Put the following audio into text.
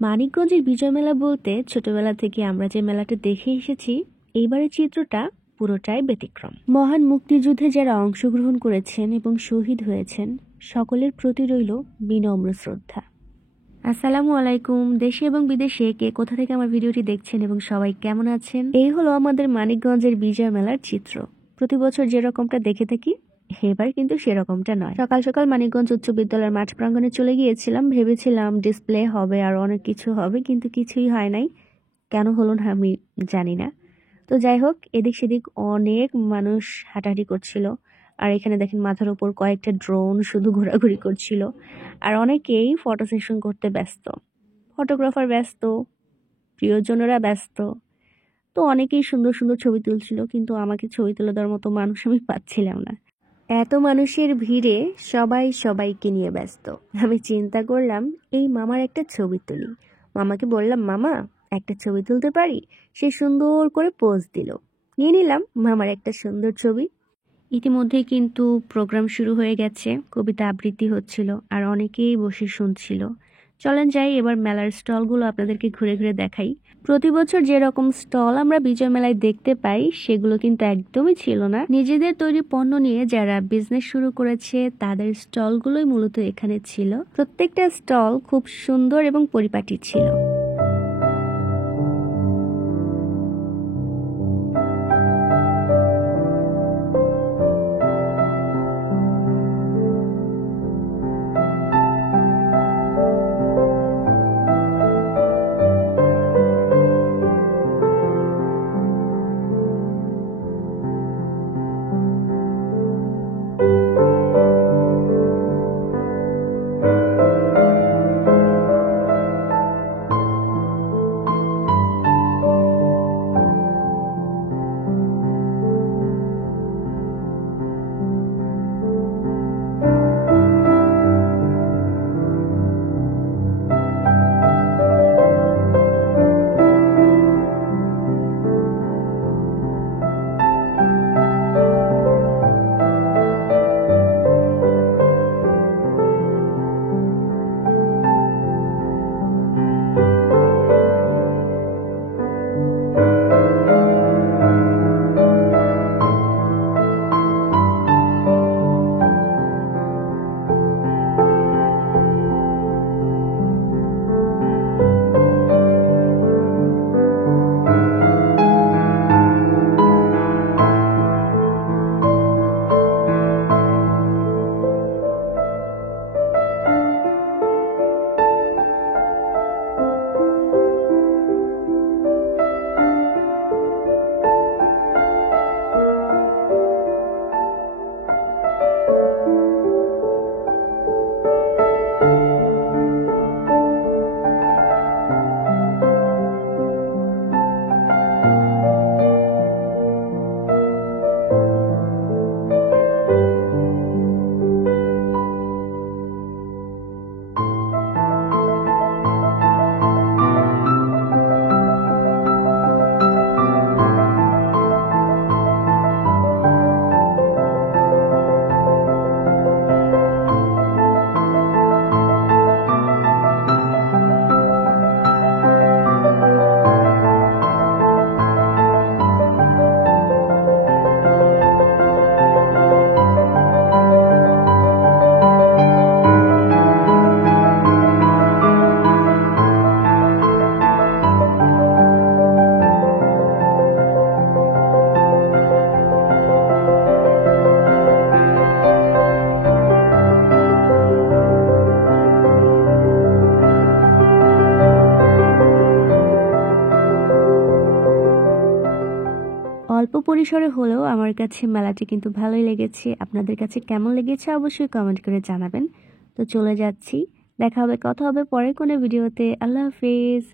মানিকগঞ্জের বিজয় মেলা বলতে ছোটবেলা থেকে আমরা যে মেলাটা দেখে এসেছি, এইবারের চিত্রটা পুরোটাই ব্যতিক্রম। মহান মুক্তিযুদ্ধে যারা অংশগ্রহণ করেছেন এবং শহীদ হয়েছেন সকলের প্রতি রইল বিনম্র শ্রদ্ধা। আসসালামু আলাইকুম। দেশে এবং বিদেশে কে কোথা থেকে আমার ভিডিওটি দেখছেন এবং সবাই কেমন আছেন? এই হলো আমাদের মানিকগঞ্জের বিজয় মেলার চিত্র। প্রতি বছর যেরকমটা দেখে থাকি, এবার কিন্তু সেরকমটা নয়। সকাল সকাল মানিকগঞ্জ উচ্চ বিদ্যালয়ের মাঠ প্রাঙ্গণে চলে গিয়েছিলাম, ভেবেছিলাম ডিসপ্লে হবে আর অনেক কিছু হবে, কিন্তু কিছুই হয় নাই। কেন হলো না আমি জানি না। তো যাই হোক, এদিক সেদিক অনেক মানুষ হাঁটাহাঁটি করছিল, আর এখানে দেখেন মাথার উপর কয়েকটা ড্রোন শুধু ঘোরাঘুরি করছিল, আর অনেকেই ফটো সেশন করতে ব্যস্ত, ফটোগ্রাফার ব্যস্ত, প্রিয়জনেরা ব্যস্ত। তো অনেকেই সুন্দর সুন্দর ছবি তুলছিল, কিন্তু আমাকে ছবি তুলে দেওয়ার মতো মানুষ আমি পাচ্ছিলাম না। এত মানুষের ভিড়ে সবাই সবাইকে নিয়ে ব্যস্ত। আমি চিন্তা করলাম এই মামার একটা ছবি তুলি। মামাকে বললাম, মামা একটা ছবি তুলতে পারি? সে সুন্দর করে পোজ দিল, নিয়ে নিলাম মামার একটা সুন্দর ছবি। ইতিমধ্যে কিন্তু প্রোগ্রাম শুরু হয়ে গেছে, কবিতা আবৃত্তি হচ্ছিল আর অনেকেই বসে শুনছিল। চলেন যাই এবার মেলার স্টলগুলো আপনাদেরকে ঘুরে ঘুরে দেখাই। প্রতি বছর যেরকম স্টল আমরা বিজয় মেলায় দেখতে পাই সেগুলো কিন্তু একদমই ছিল না। নিজেদের তৈরি পণ্য নিয়ে যারা বিজনেস শুরু করেছে তাদের স্টলগুলোই মূলত এখানে ছিল। প্রত্যেকটা স্টল খুব সুন্দর এবং পরিপাটি ছিল। অল্প পরিসরে হলেও আমার কাছে মেলাটি কিন্তু ভালোই লেগেছে। আপনাদের কাছে কেমন লেগেছে অবশ্যই কমেন্ট করে জানাবেন। তো চলে যাচ্ছি, দেখা হবে, কথা হবে পরের কোনো ভিডিওতে। আল্লাহ হাফেজ।